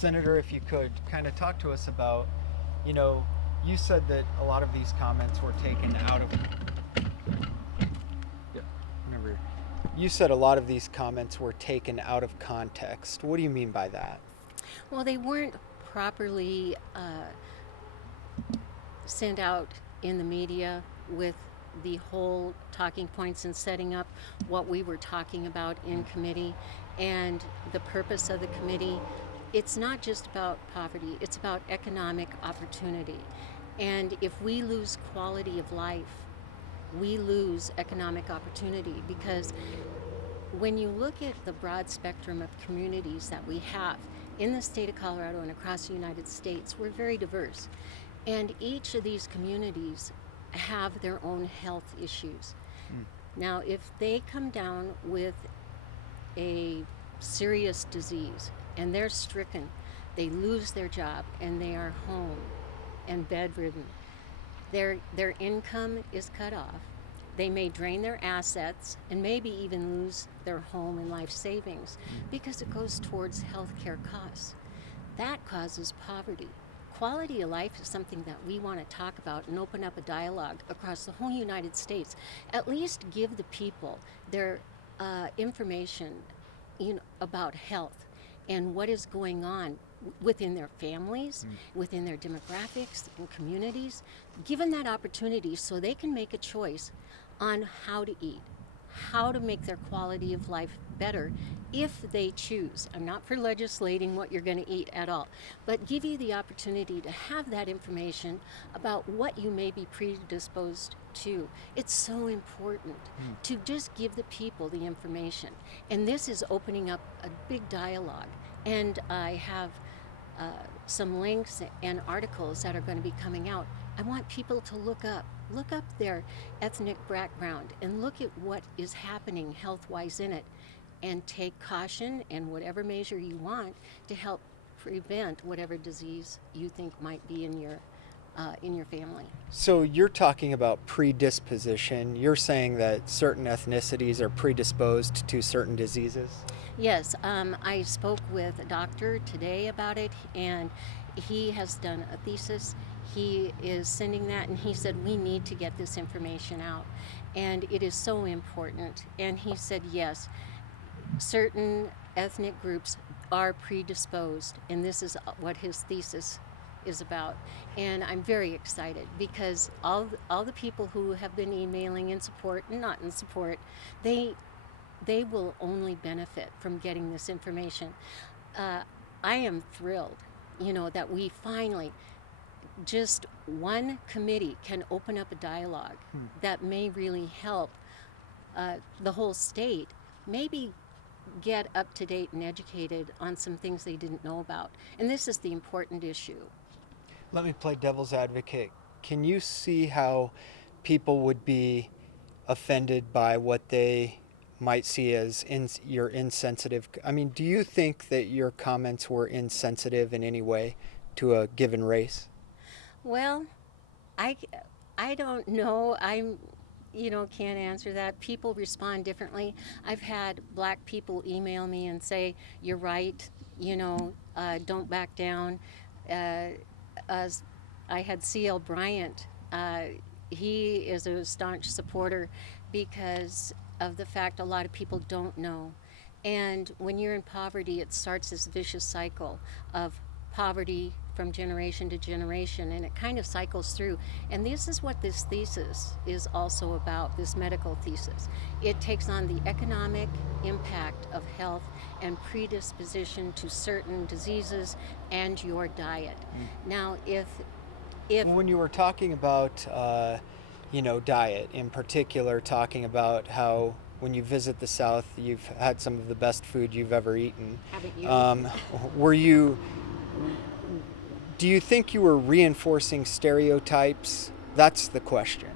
Senator, if you could kind of talk to us about, you know, you said that a lot of these comments were taken out of. Yeah, remember. You said a lot of these comments were taken out of context. What do you mean by that? Well, they weren't properly sent out in the media with the whole talking points and setting up what we were talking about in committee and the purpose of the committee. It's not just about poverty, it's about economic opportunity. And if we lose quality of life, we lose economic opportunity, because when you look at the broad spectrum of communities that we have in the state of Colorado and across the United States, we're very diverse. And each of these communities have their own health issues. Now, if they come down with a serious disease and they're stricken, they lose their job and they are home and bedridden, their income is cut off. They may drain their assets and maybe even lose their home and life savings because it goes towards healthcare costs. That causes poverty. Quality of life is something that we want to talk about and open up a dialogue across the whole United States. At least give the people their information, about health and what is going on within their families, within their demographics and communities. Give them that opportunity so they can make a choice on how to eat, how to make their quality of life better if they choose. I'm not for legislating what you're going to eat at all, but give you the opportunity to have that information about what you may be predisposed to. It's so important to just give the people the information. And this is opening up a big dialogue. And I have some links and articles that are going to be coming out. I want people to look up their ethnic background and look at what is happening health-wise in it, and take caution and whatever measure you want to help prevent whatever disease you think might be in your family. So you're talking about predisposition. You're saying that certain ethnicities are predisposed to certain diseases? Yes, I spoke with a doctor today about it, and he has done a thesis. He is sending that, and he said we need to get this information out, and it is so important. And he said yes, certain ethnic groups are predisposed, and this is what his thesis is about. And I'm very excited because all the people who have been emailing in support and not in support, they will only benefit from getting this information. I am thrilled, that we finally, just one committee can open up a dialogue that may really help the whole state maybe get up to date and educated on some things they didn't know about. And this is the important issue. Let me play devil's advocate. Can you see how people would be offended by what they might see as your insensitive? I mean, do you think that your comments were insensitive in any way to a given race? Well, I don't know. Can't answer that. People respond differently. I've had black people email me and say, "You're right. Don't back down." As I had C.L. Bryant. He is a staunch supporter because of the fact a lot of people don't know. And when you're in poverty, it starts this vicious cycle of poverty from generation to generation, and it kind of cycles through. And this is what this thesis is also about, this medical thesis. It takes on the economic impact of health and predisposition to certain diseases and your diet. Now, if When you were talking about, diet in particular, talking about how when you visit the South, you've had some of the best food you've ever eaten. haven't you? Were you? Do you think you were reinforcing stereotypes? That's the question.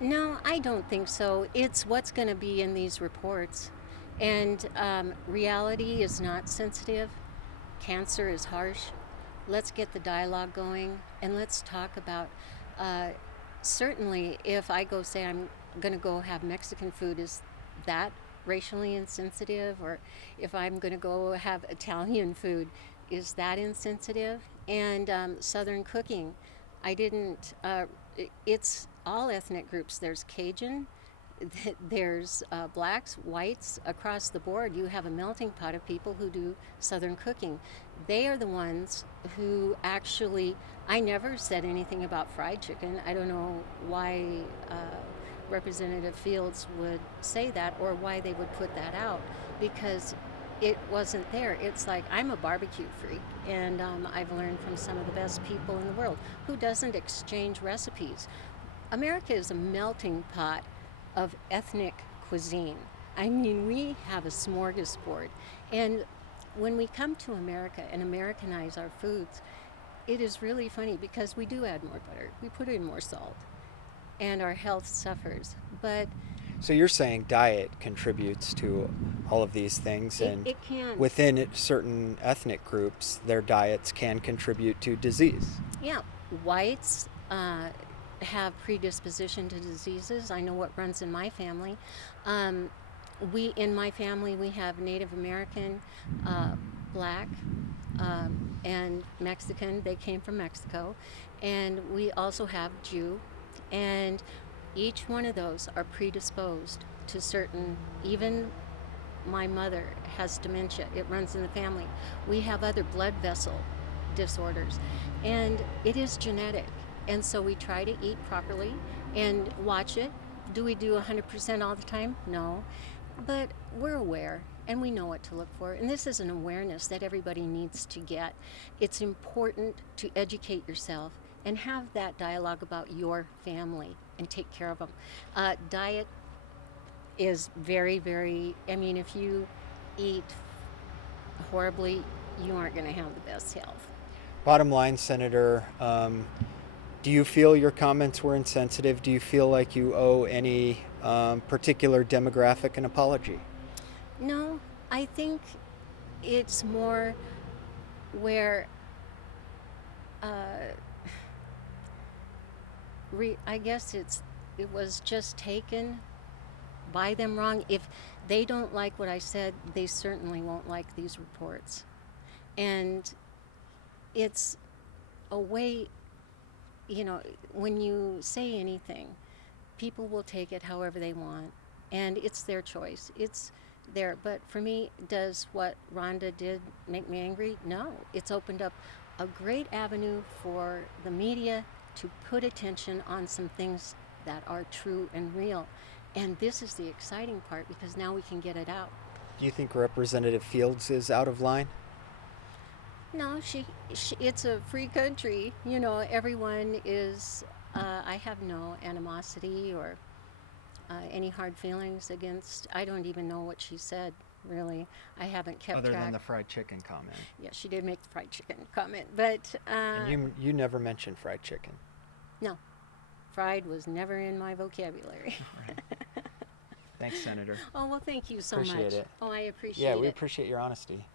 No, I don't think so. It's what's going to be in these reports. And reality is not sensitive. Cancer is harsh. Let's get the dialogue going, and let's talk about, certainly if I go say I'm going to go have Mexican food, is that racially insensitive? Or if I'm going to go have Italian food, is that insensitive? And Southern cooking, I didn't, it's all ethnic groups. There's Cajun, there's blacks, whites, across the board. You have a melting pot of people who do Southern cooking. They are the ones who actually, I never said anything about fried chicken. I don't know why Representative Fields would say that or why they would put that out, because it wasn't there. It's like, I'm a barbecue freak, and I've learned from some of the best people in the world. Who doesn't exchange recipes? America is a melting pot of ethnic cuisine. I mean, we have a smorgasbord. And when we come to America and Americanize our foods, it is really funny because we do add more butter, we put in more salt, and our health suffers. But So you're saying diet contributes to all of these things, and it can. within certain ethnic groups, their diets can contribute to disease. Yeah, whites have predisposition to diseases. I know what runs in my family. In my family, we have Native American, black, and Mexican. They came from Mexico. And we also have Jew. And each one of those are predisposed to certain, even my mother has dementia. It runs in the family. We have other blood vessel disorders. And it is genetic. And so we try to eat properly and watch it. Do we do 100% all the time? No. But we're aware and we know what to look for. And this is an awareness that everybody needs to get. It's important to educate yourself and have that dialogue about your family and take care of them. Diet is very, very, I mean, if you eat horribly, you aren't going to have the best health. Bottom line, Senator, do you feel your comments were insensitive? Do you feel like you owe any particular demographic an apology? No, I think it's more where I guess it was just taken by them wrong. If they don't like what I said, they certainly won't like these reports. And it's a way, you know, when you say anything, people will take it however they want, and it's their choice. It's there. But for me, does what Rhonda did make me angry? No. It's opened up a great avenue for the media to put attention on some things that are true and real. And this is the exciting part, because now we can get it out. Do you think Representative Fields is out of line? No, she it's a free country. You know, everyone is, I have no animosity or any hard feelings against, I don't even know what she said, really. I haven't kept Other track. than the fried chicken comment. Yeah, she did make the fried chicken comment, but... and you never mentioned fried chicken. No, fried was never in my vocabulary. Right. Thanks, Senator. Oh, well, thank you so Appreciate much. it. Oh, I appreciate it. Yeah, we appreciate your honesty.